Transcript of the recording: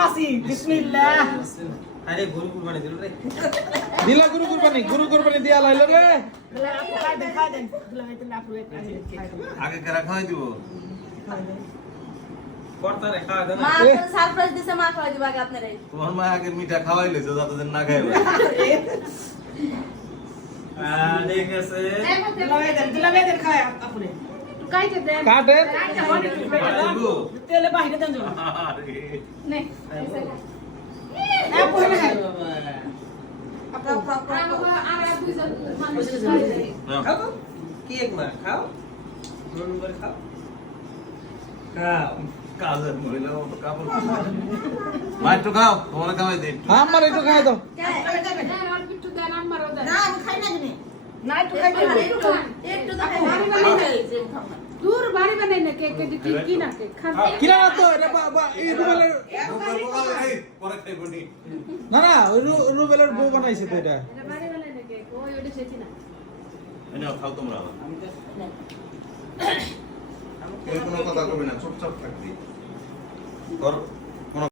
মাসি বিসমিল্লাহ আরে গরু কুরবানি দিল রে দিলা গুরু কুরবানি দিয়া লাইলো রে খাই দেন লাগাইতে না পুরো আগে কেরা খাওয়াই দিব পড়তা রে খাওয়া দে না মা তো সারপ্রাইজ দিছে মা খাওয়াই দিবা আগে আপনারে তোমার মা আগে মিঠা খাওয়াইলেছে যাতে যেন না খাইবে ঠিক আছে লাগাই দেন খায় আপুরে কাইতে দে কাটে তেলে বাহিরে দেন যাও আরে নে আপুরে না খায় খাও কি এক মা খাও নুন করে খাও খাও কাজের মহিলা মতো কাপড় মা একটু খাও তোমার খাওয়াই দিন আমার একটু খাই দাও না আমি খাই না জানি না একটু খাই দেন একটু তো খাই দূর বাড়ি বানাই না কেক দিতে কি না কেক খান কিনা না তো এটা এই রুবেলের পরে খাইবো নি না না ওই রুবেলের বউ বানাইছে তো এটা এটা বাড়ি বানাই না কেক ওই ওটা সেটি না এনাও খাও তোমরা কেউ কোনো কথা কবে না চুপচাপ থাকবি কর